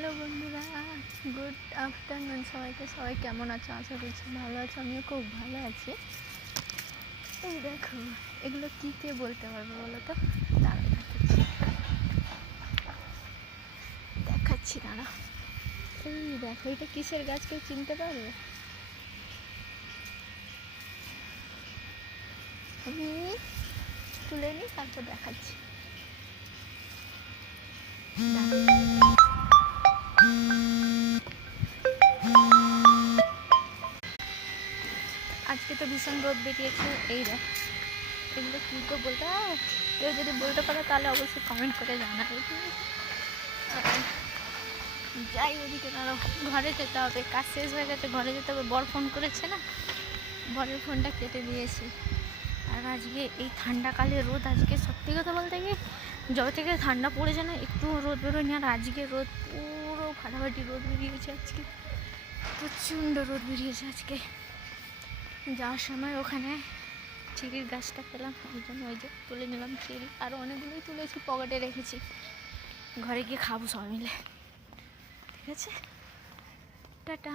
Hello বন্ধুরা, good afternoon সবাইকে। সবাই কেমন আছো? আশা করছি ভালো আছো। আমিও খুব ভালো আছি। এই দেখো, এগুলো কী কে বলতে পারবে বলো তো? দাঁড়াও দেখাচ্ছি দাঁড়াও। এই দেখো, এটা কিসের গাছ কেউ চিনতে পারবে? আমি তুলে নিই, তারপর দেখাচ্ছি। আজকে তো ভীষণ রোদ বেরিয়েছে। এই দেখ, এগুলো কী তো বলতে, কেউ যদি বলতে পারো তাহলে অবশ্যই কমেন্ট করে জানাবে, ঠিক আছে? যাই ওদিকে, দাঁড়াও, ঘরে যেতে হবে, কাজ শেষ হয়ে গেছে, ঘরে যেতে হবে। বর ফোন করেছে না, বরের ফোনটা কেটে দিয়েছি। আর আজকে এই ঠান্ডাকালে রোদ, আজকে সত্যি কথা বলতে গিয়ে যবে থেকে ঠান্ডা পড়েছে না, একটু রোদ বেরোয়নি। আর আজকে রোদ পুরো ফাটাফাটি রোদ বেরিয়েছে। আজকে প্রচণ্ড রোদ বেরিয়েছে আজকে। যাওয়ার সময় ওখানে চেরির গাছটা পেলাম, ওই জন্য ওই যে তুলে নিলাম চেরি। আরও অনেকগুলোই তুলেছি, পকেটে রেখেছি, ঘরে গিয়ে খাবো সবাই মিলে। ঠিক আছে, টাটা।